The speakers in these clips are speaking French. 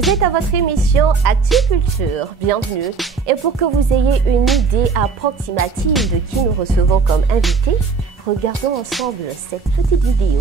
Vous êtes à votre émission Actu Culture, bienvenue. Et pour que vous ayez une idée approximative de qui nous recevons comme invité, regardons ensemble cette petite vidéo.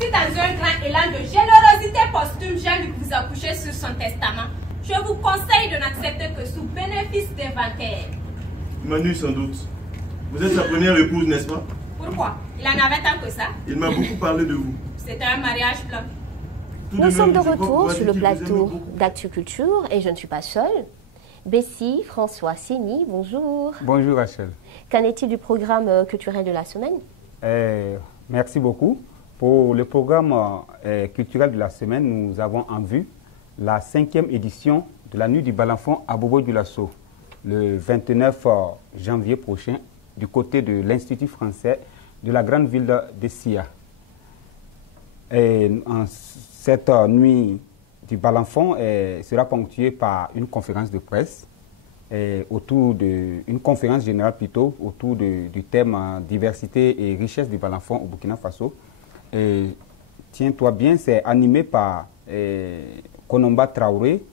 Si dans un grand élan de générosité posthume, Jean-Luc vous a couché sur son testament, je vous conseille de n'accepter que sous bénéfice d'inventaire. Manu, sans doute. Vous êtes sa première épouse, n'est-ce pas? Pourquoi? Il en avait tant que ça. Il m'a beaucoup parlé de vous. C'était un mariage blanc. Nous sommes de retour sur le plateau d'Actu Culture et je ne suis pas seule. Bessie, François Séni, bonjour. Bonjour Rachel. Qu'en est-il du programme culturel de la semaine? Merci beaucoup. Pour le programme culturel de la semaine, nous avons en vue la 5e édition de la Nuit du Balafon à Bobo-Dioulasso, le 29 janvier prochain, du côté de l'Institut français de la grande ville de Sia. Et cette nuit du Balafon sera ponctuée par une conférence de presse, une conférence générale plutôt, autour du thème diversité et richesse du Balafon au Burkina Faso. Et tiens-toi bien, c'est animé par Konomba Traoré,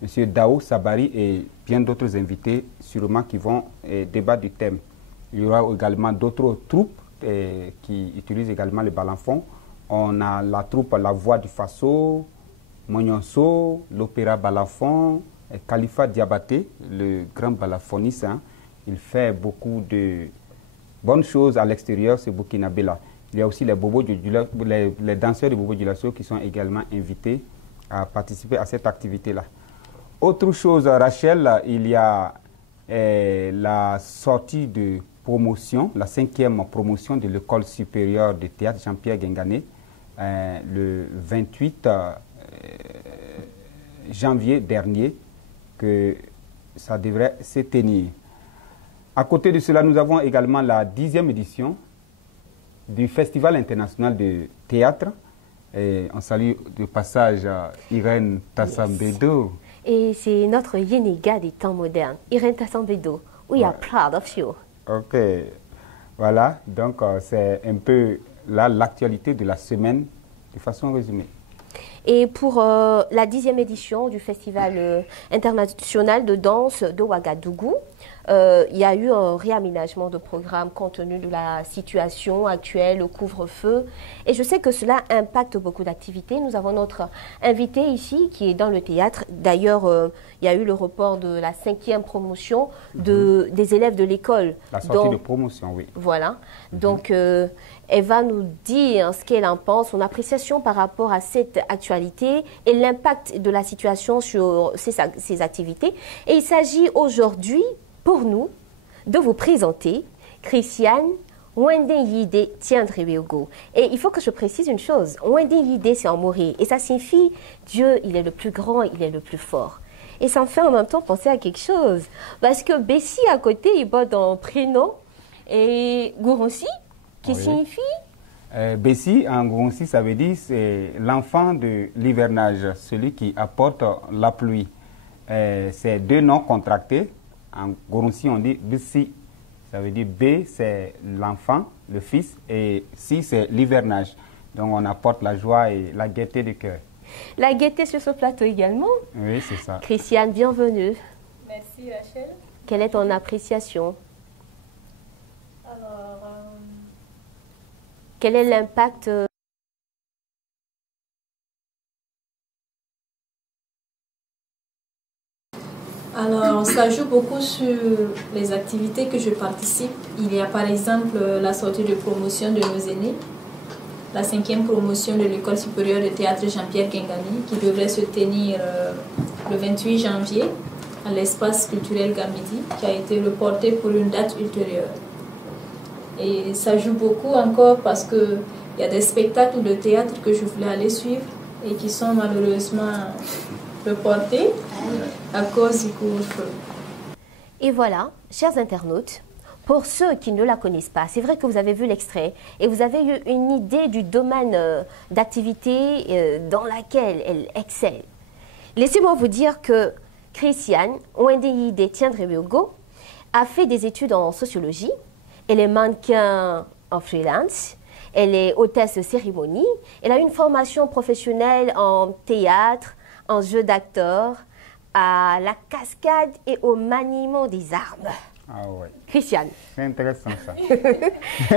M. Dao Sabari et bien d'autres invités sûrement qui vont débattre du thème. Il y aura également d'autres troupes qui utilisent également le Balafon. On a la troupe La Voix du Faso, Mognonso, l'Opéra Balafon, Khalifa Diabaté, le grand balafoniste. Il fait beaucoup de bonnes choses à l'extérieur, ce Burkinabé-là. Il y a aussi les danseurs de Bobo-Dioulasso qui sont également invités à participer à cette activité-là. Autre chose, Rachel, il y a la sortie de promotion, la 5e promotion de l'école supérieure de théâtre Jean-Pierre Guingané, le 28 janvier dernier, que ça devrait se tenir. À côté de cela, nous avons également la 10e édition du Festival international de théâtre. Et on salue de passage Irène Tassambedo. Et c'est notre Yénéga des temps modernes, Irène Tassambedo. We are proud of you. Ok, voilà, donc c'est un peu là l'actualité de la semaine de façon résumée. Et pour la 10e édition du Festival international de danse de Ouagadougou, il y a eu un réaménagement de programme compte tenu de la situation actuelle, le couvre-feu. Et je sais que cela impacte beaucoup d'activités. Nous avons notre invité ici qui est dans le théâtre. D'ailleurs, il y a eu le report de la 5e promotion des élèves de l'école. La sortie de promotion, oui. Voilà. Donc, elle va nous dire ce qu'elle en pense, son appréciation par rapport à cette actualité et l'impact de la situation sur ces activités. Et il s'agit aujourd'hui, pour nous, de vous présenter Christiane Wendeyide Tiandrebeogo. Et il faut que je précise une chose. Wendeyide, c'est en moré. Et ça signifie Dieu, il est le plus grand, il est le plus fort. Et ça me fait en même temps penser à quelque chose. Parce que Bessie, à côté, il porte un prénom. Et Gouronsi, qui signifie Bessie, en Gouronsi, ça veut dire c'est l'enfant de l'hivernage, celui qui apporte la pluie. C'est deux noms contractés. En Gouronsi, on dit Bessie. Ça veut dire B, c'est l'enfant, le fils, et Si, c'est l'hivernage. Donc, on apporte la joie et la gaieté du cœur. La gaieté sur ce plateau également. Oui, c'est ça. Christiane, bienvenue. Merci Rachel. Quelle est ton appréciation? Alors, quel est l'impact Alors, ça joue beaucoup sur les activités que je participe. Il y a par exemple la sortie de promotion de nos aînés, la 5e promotion de l'école supérieure de théâtre Jean-Pierre Guingané qui devrait se tenir le 28 janvier à l'espace culturel Gamidi qui a été reporté pour une date ultérieure. Et ça joue beaucoup encore parce qu'il y a des spectacles de théâtre que je voulais aller suivre et qui sont malheureusement reportés à cause du couvre-feu. Et voilà, chers internautes, pour ceux qui ne la connaissent pas, c'est vrai que vous avez vu l'extrait et vous avez eu une idée du domaine d'activité dans laquelle elle excelle. Laissez-moi vous dire que Christiane Wendeyide Tiandrebeogo a fait des études en sociologie. Elle est mannequin en freelance Elle est hôtesse de cérémonie. Elle a une formation professionnelle en théâtre, en jeu d'acteur, à la cascade et au maniement des armes. Ah ouais. Christiane. C'est intéressant ça.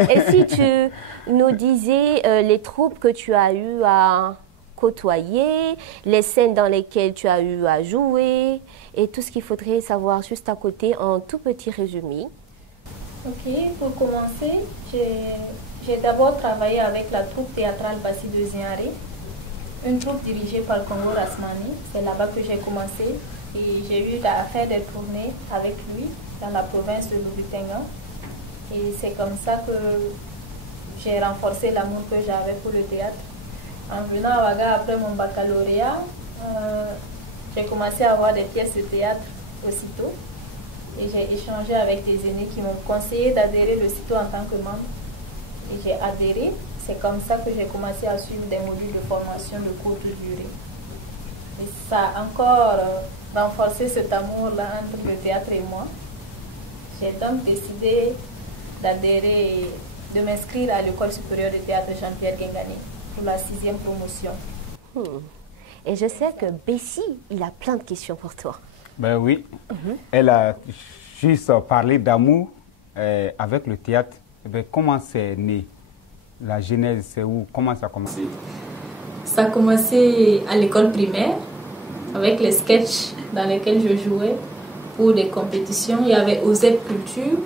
Et si tu nous disais les troupes que tu as eu à côtoyer, les scènes dans lesquelles tu as eu à jouer et tout ce qu'il faudrait savoir juste à côté en tout petit résumé. Ok, pour commencer, j'ai d'abord travaillé avec la troupe théâtrale Bassi de Ziaré, une troupe dirigée par Congo Rasmani. C'est là-bas que j'ai commencé et j'ai eu à faire des tournées avec lui dans la province de Louis-Tengan. Et c'est comme ça que j'ai renforcé l'amour que j'avais pour le théâtre. En venant à Ouaga après mon baccalauréat, j'ai commencé à avoir des pièces de théâtre aussitôt. Et j'ai échangé avec des aînés qui m'ont conseillé d'adhérer aussitôt en tant que membre. Et j'ai adhéré. C'est comme ça que j'ai commencé à suivre des modules de formation de courte durée. Et ça a encore renforcé cet amour-là entre le théâtre et moi. J'ai donc décidé d'adhérer, de m'inscrire à l'École supérieure de théâtre Jean-Pierre Guingani pour la 6e promotion. Et je sais que Bessie, il a plein de questions pour toi. Ben oui, elle a juste parlé d'amour avec le théâtre. Ben, comment c'est né? La genèse, c'est où? Comment ça a commencé? Ça a commencé à l'école primaire, avec les sketchs dans lesquels je jouais pour des compétitions. Il y avait OZEP Culture,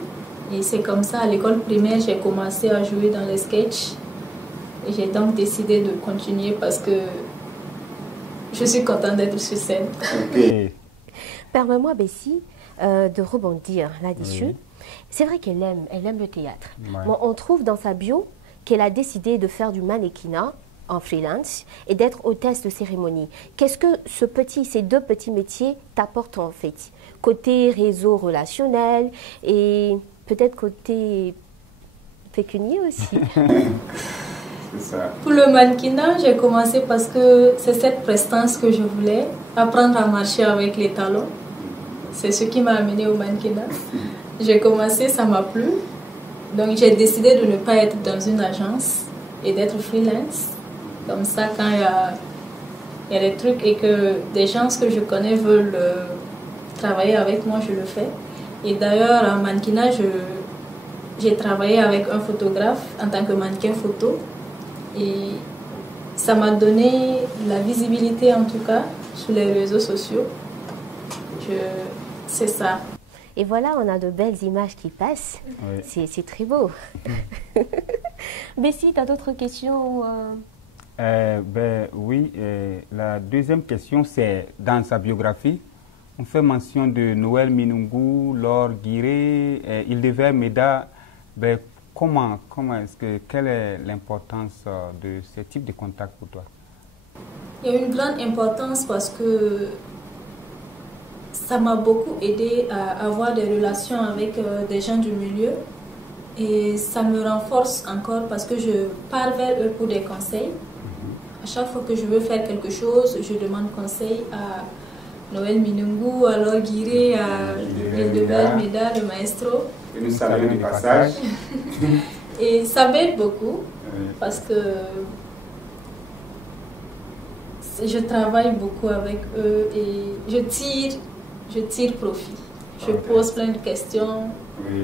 et c'est comme ça, à l'école primaire, j'ai commencé à jouer dans les sketchs. Et j'ai donc décidé de continuer parce que je suis contente d'être sur scène. Okay. Permets-moi, Bessie, de rebondir là-dessus. Oui. C'est vrai qu'elle aime le théâtre. Ouais. Bon, on trouve dans sa bio qu'elle a décidé de faire du mannequinat en freelance et d'être hôtesse de cérémonie. Qu'est-ce que ces deux petits métiers t'apportent en fait? Côté réseau relationnel et peut-être côté pécunier aussi. Ça. Pour le mannequinat, j'ai commencé parce que c'est cette prestance que je voulais, apprendre à marcher avec les talons. C'est ce qui m'a amené au mannequinat. J'ai commencé, ça m'a plu. Donc j'ai décidé de ne pas être dans une agence et d'être freelance. Comme ça, quand il y a des trucs et que des gens que je connais veulent travailler avec moi, je le fais. Et d'ailleurs, en mannequinat, j'ai travaillé avec un photographe en tant que mannequin photo. Et ça m'a donné la visibilité, en tout cas, sur les réseaux sociaux. C'est ça. Et voilà, on a de belles images qui passent. Oui. C'est très beau. Bessie, tu as d'autres questions oui, la deuxième question, c'est dans sa biographie. On fait mention de Noël Minungu, Laure Guiré, Hildevert Meda. Ben, quelle est l'importance de ce type de contact pour toi? Il y a une grande importance parce que ça m'a beaucoup aidé à avoir des relations avec des gens du milieu et ça me renforce encore parce que je pars vers eux pour des conseils. À chaque fois que je veux faire quelque chose, je demande conseil à Noël Minungu, à Laure Guiré, à Hildevert Meda, le maestro. Et nous saluons du passage. Et ça m'aide beaucoup parce que je travaille beaucoup avec eux et je tire profit. Je pose plein de questions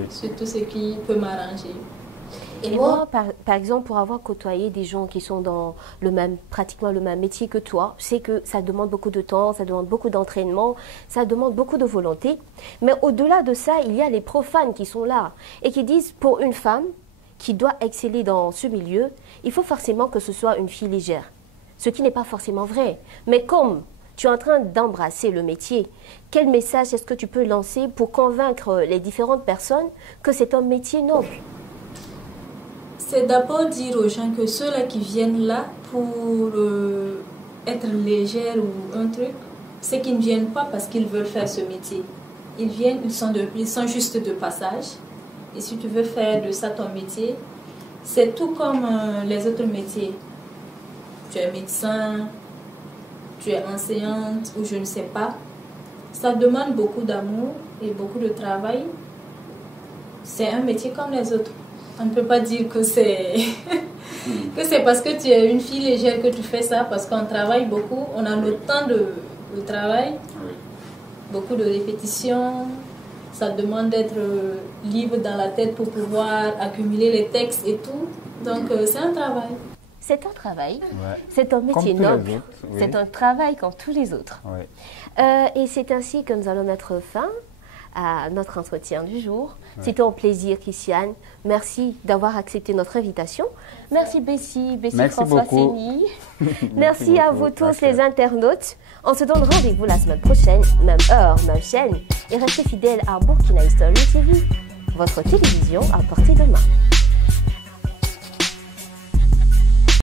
sur tout ce qui peut m'arranger. Et moi, par exemple, pour avoir côtoyé des gens qui sont dans pratiquement le même métier que toi, je sais que ça demande beaucoup de temps, ça demande beaucoup d'entraînement, ça demande beaucoup de volonté. Mais au-delà de ça, il y a les profanes qui sont là et qui disent pour une femme qui doit exceller dans ce milieu, il faut forcément que ce soit une fille légère. Ce qui n'est pas forcément vrai. Mais comme tu es en train d'embrasser le métier, quel message est-ce que tu peux lancer pour convaincre les différentes personnes que c'est un métier noble? C'est d'abord dire aux gens que ceux-là qui viennent là pour être légères ou un truc, c'est qu'ils ne viennent pas parce qu'ils veulent faire ce métier. Ils viennent, ils sont juste de passage. Et si tu veux faire de ça ton métier, c'est tout comme les autres métiers. Tu es médecin, tu es enseignante ou je ne sais pas. Ça demande beaucoup d'amour et beaucoup de travail. C'est un métier comme les autres. On ne peut pas dire que c'est que c'est parce que tu es une fille légère que tu fais ça, parce qu'on travaille beaucoup, on a le temps de travail, beaucoup de répétitions, ça demande d'être libre dans la tête pour pouvoir accumuler les textes et tout, donc c'est un travail. C'est un travail, c'est un métier noble, c'est un travail comme tous les autres. Et c'est ainsi que nous allons mettre fin à notre entretien du jour. C'était un plaisir, Christiane. Merci d'avoir accepté notre invitation. Merci Bessie François Séni. Merci à vous tous les internautes. On se donne rendez-vous la semaine prochaine, même heure, même chaîne. Et restez fidèles à Burkina History TV, votre télévision à portée de main.